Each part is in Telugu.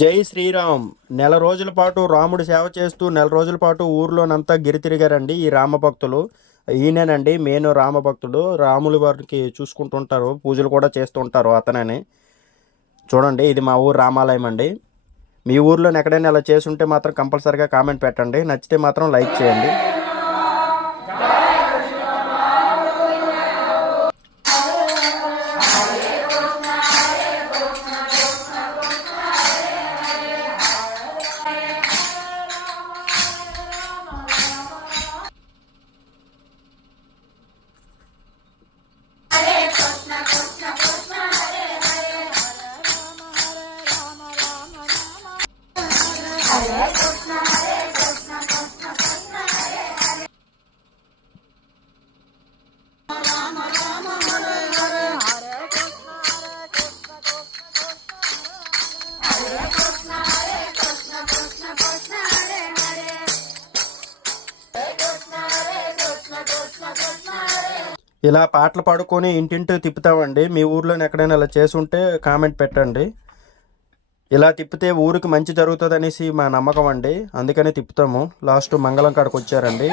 జై శ్రీరామ్. నెల రోజుల పాటు రాముడి సేవ చేస్తూ నెల రోజుల పాటు ఊర్లోనంతా గిరి తిరిగారండి ఈ రామభక్తులు. ఈయనేనండి మెయిన్ రామభక్తుడు. రాముల వారికి చూసుకుంటుంటారు, పూజలు కూడా చేస్తుంటారు అతనని. చూడండి, ఇది మా ఊరు రామాలయం అండి. మీ ఊర్లో ఎక్కడైనా ఇలా చేసుంటే మాత్రం కంపల్సరీగా కామెంట్ పెట్టండి. నచ్చితే మాత్రం లైక్ చేయండి. ఇలా పాటలు పాడుకొని ఇంటింటి తిప్పుతామండి. మీ ఊర్లోనే ఎక్కడైనా ఇలా చేసుంటే కామెంట్ పెట్టండి. ఇలా తిప్పితే ఊరికి మంచి జరుగుతుంది అనేసి మా నమ్మకం అండి, అందుకనే తిప్పుతాము. లాస్ట్ మంగళం కాడికి వచ్చారండి.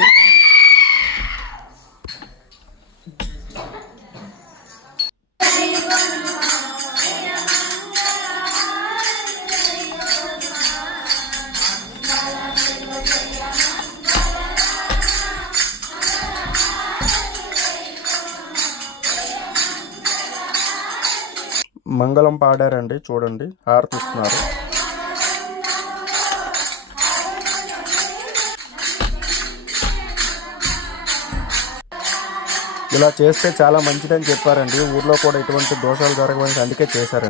మంగళం పాడారండి, చూడండి హారతి ఇస్తున్నారు. ఇలా చేస్తే చాలా మంచిదని చెప్పారండి. ఊర్లో కూడా ఎటువంటి దోషాలు జరగవని అందుకే చేశారండి.